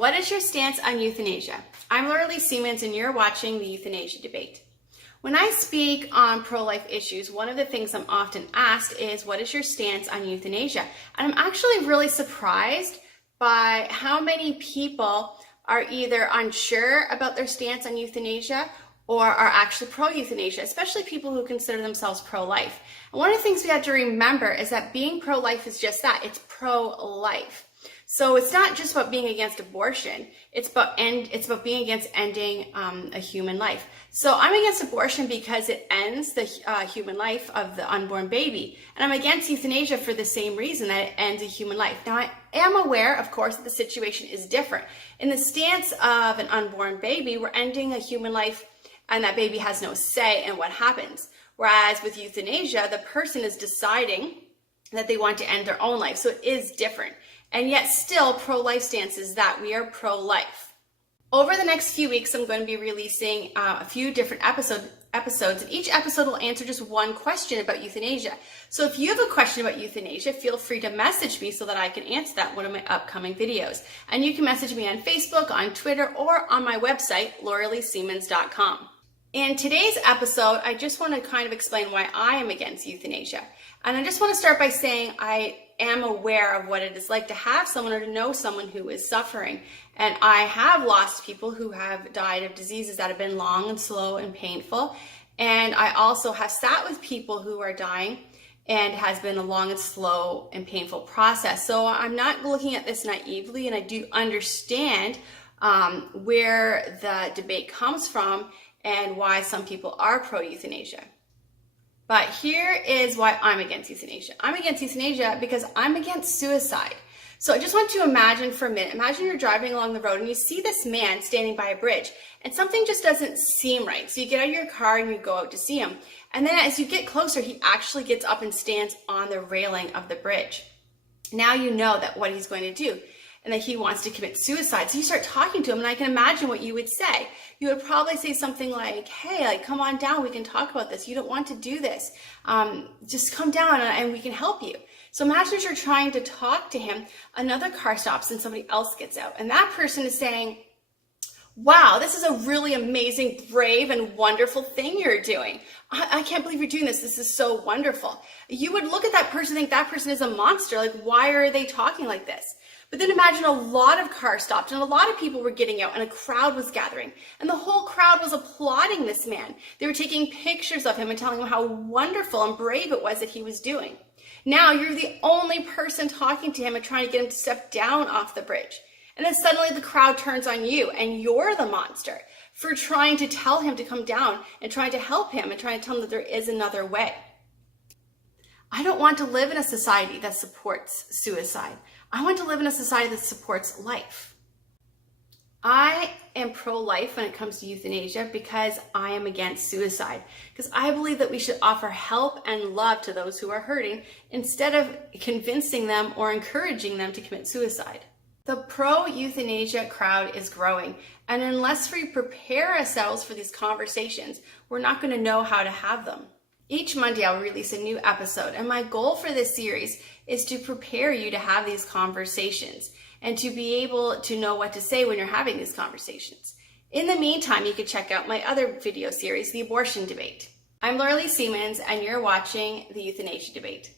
What is your stance on euthanasia? I'm Laura Siemens and you're watching the Euthanasia Debate. When I speak on pro-life issues, one of the things I'm often asked is, what is your stance on euthanasia? And I'm actually really surprised by how many people are either unsure about their stance on euthanasia or are actually pro-euthanasia, especially people who consider themselves pro-life. And one of the things we have to remember is that being pro-life is just that, it's pro-life. So it's not just about being against abortion, it's about being against ending a human life. So I'm against abortion because it ends the human life of the unborn baby. And I'm against euthanasia for the same reason, that it ends a human life. Now I am aware, of course, that the situation is different. In the stance of an unborn baby, we're ending a human life and that baby has no say in what happens. Whereas with euthanasia, the person is deciding that they want to end their own life. So it is different. And yet still, pro-life stance is that we are pro-life. Over the next few weeks, I'm going to be releasing a few different episodes, and each episode will answer just one question about euthanasia. So if you have a question about euthanasia, feel free to message me so that I can answer that in one of my upcoming videos. And you can message me on Facebook, on Twitter, or on my website, lauraleesiemens.com. In today's episode, I just want to kind of explain why I am against euthanasia. And I just want to start by saying I am aware of what it is like to have someone or to know someone who is suffering. And I have lost people who have died of diseases that have been long and slow and painful. And I also have sat with people who are dying and has been a long and slow and painful process. So I'm not looking at this naively, and I do understand where the debate comes from and why some people are pro-euthanasia. But here is why I'm against euthanasia. I'm against euthanasia because I'm against suicide. So I just want you to imagine for a minute, imagine you're driving along the road and you see this man standing by a bridge and something just doesn't seem right. So you get out of your car and you go out to see him. And then as you get closer, he actually gets up and stands on the railing of the bridge. Now you know that what he's going to do and that he wants to commit suicide. So you start talking to him, and I can imagine what you would say. You would probably say something like, hey, come on down, we can talk about this. You don't want to do this. Just come down and we can help you. So imagine as you're trying to talk to him, another car stops and somebody else gets out. And that person is saying, wow, this is a really amazing, brave, and wonderful thing you're doing. I can't believe you're doing this. This is so wonderful. You would look at that person and think that person is a monster. Like, why are they talking like this? But then imagine a lot of cars stopped and a lot of people were getting out and a crowd was gathering. And the whole crowd was applauding this man. They were taking pictures of him and telling him how wonderful and brave it was that he was doing. Now you're the only person talking to him and trying to get him to step down off the bridge. And then suddenly the crowd turns on you and you're the monster for trying to tell him to come down and trying to help him and trying to tell him that there is another way. I don't want to live in a society that supports suicide. I want to live in a society that supports life. I am pro-life when it comes to euthanasia because I am against suicide. Because I believe that we should offer help and love to those who are hurting instead of convincing them or encouraging them to commit suicide. The pro-euthanasia crowd is growing, and unless we prepare ourselves for these conversations, we're not going to know how to have them. Each Monday, I'll release a new episode, and my goal for this series is to prepare you to have these conversations and to be able to know what to say when you're having these conversations. In the meantime, you can check out my other video series, The Abortion Debate. I'm Laura Siemens, and you're watching the Euthanasia Debate.